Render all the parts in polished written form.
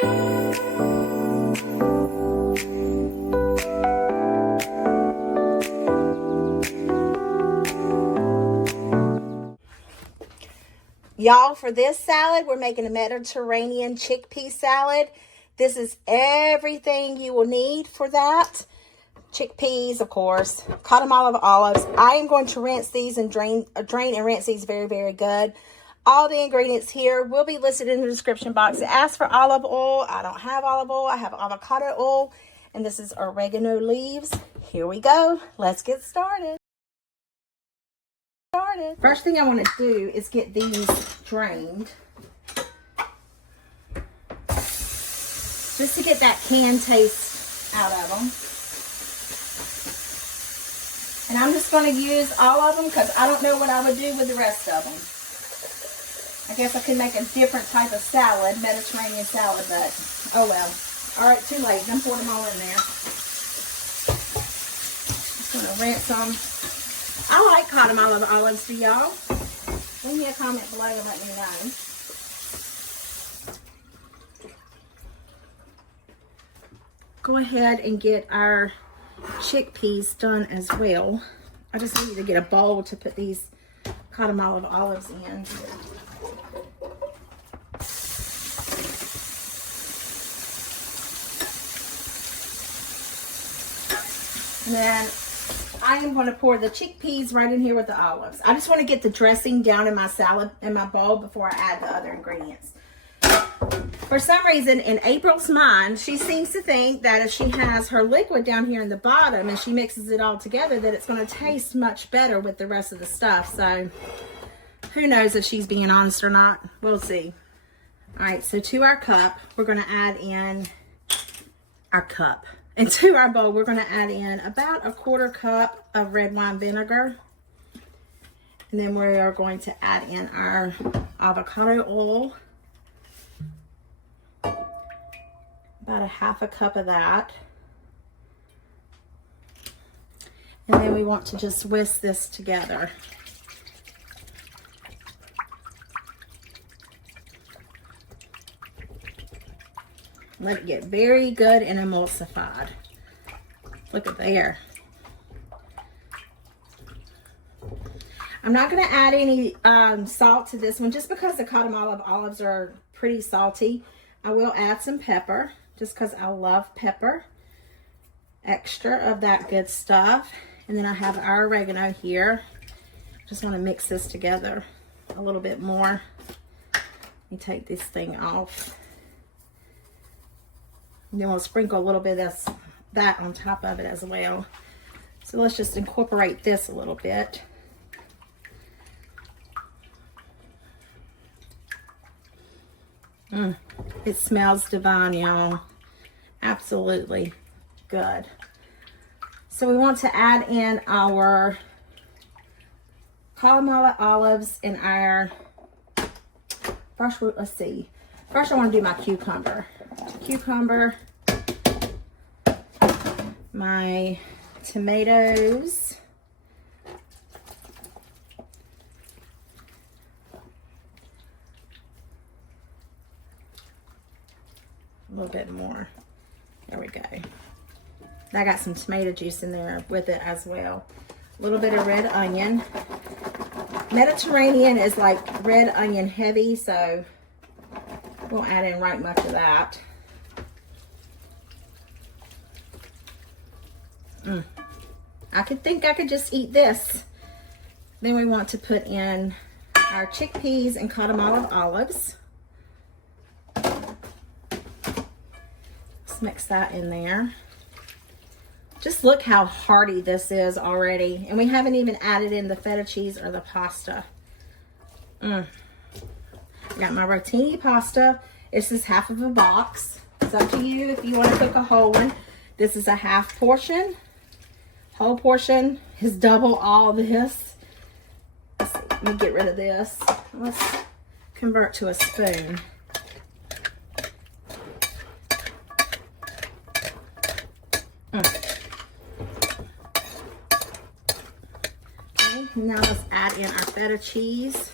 Y'all, for this salad, we're making a Mediterranean chickpea salad. This is everything you will need for that. Chickpeas, of course, cotton olives. I am going to rinse these and drain and rinse these very, very good. All the ingredients here will be listed in the description box. It asks for olive oil. I don't have olive oil. I have avocado oil, and this is oregano leaves. Here we go. Let's get started. First thing I want to do is get these drained, just to get that canned taste out of them. And I'm just going to use all of them because I don't know what I would do with the rest of them. I guess I could make a different type of salad, Mediterranean salad, but oh well. All right, too late. I'm pouring them all in there. Just going to rinse them. I like cotton olives, do y'all? Leave me a comment below and let me know. Go ahead and get our chickpeas done as well. I just need to get a bowl to put these cotton olives in. And then I am going to pour the chickpeas right in here with the olives. I just want to get the dressing down in my salad, in my bowl, before I add the other ingredients. For some reason, in April's mind, she seems to think that if she has her liquid down here in the bottom and she mixes it all together, that it's going to taste much better with the rest of the stuff. So, who knows if she's being honest or not. We'll see. All right, so to our cup, we're going to add in our cup. And to our bowl, we're going to add in about a 1/4 cup of red wine vinegar. And then we are going to add in our avocado oil. About a 1/2 cup of that. And then we want to just whisk this together. Let it get very good and emulsified. Look at there. I'm not going to add any salt to this one just because the cotton olives are pretty salty. I will add some pepper just because I love pepper. Extra of that good stuff. And then I have our oregano here. Just want to mix this together a little bit more. Let me take this thing off. And then we'll sprinkle a little bit of that on top of it as well. So let's just incorporate this a little bit. It smells divine, y'all. Absolutely good. So we want to add in our kalamata olives and our, let's see. First I want to do my cucumber. Cucumber, my tomatoes, a little bit more. There we go. I got some tomato juice in there with it as well. A little bit of red onion. Mediterranean is like red onion heavy, so we'll add in right much of that. I could just eat this. Then we want to put in our chickpeas and cotton olives. Let's mix that in there. Just look how hearty this is already. And we haven't even added in the feta cheese or the pasta. I got my rotini pasta. This is 1/2 of a box. It's up to you if you want to cook a whole one. This is a 1/2 portion. Whole portion is double all this. Let's see, let me get rid of this. Let's convert to a spoon. Okay, now let's add in our feta cheese.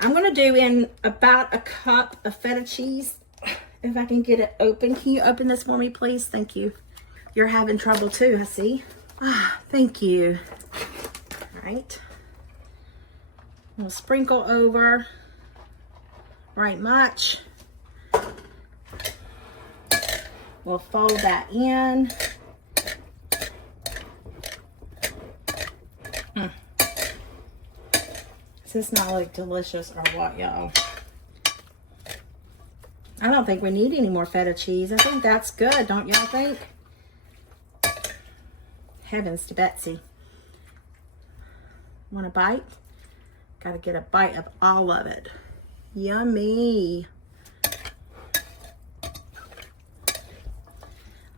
I'm going to do in about a cup of feta cheese if I can get it open. Can you open this for me, please? Thank you. You're having trouble too, I see. Ah, thank you. All right. We'll sprinkle over. Right much. We'll fold that in. Does this not look delicious or what, y'all? I don't think we need any more feta cheese. I think that's good, don't y'all think? Heavens to Betsy. Want a bite? Gotta get a bite of all of it. Yummy.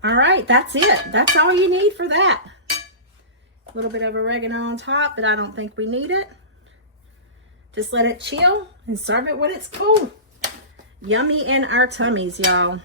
All right, that's it. That's all you need for that. A little bit of oregano on top, but I don't think we need it. Just let it chill and serve it when it's cool. Yummy in our tummies, y'all.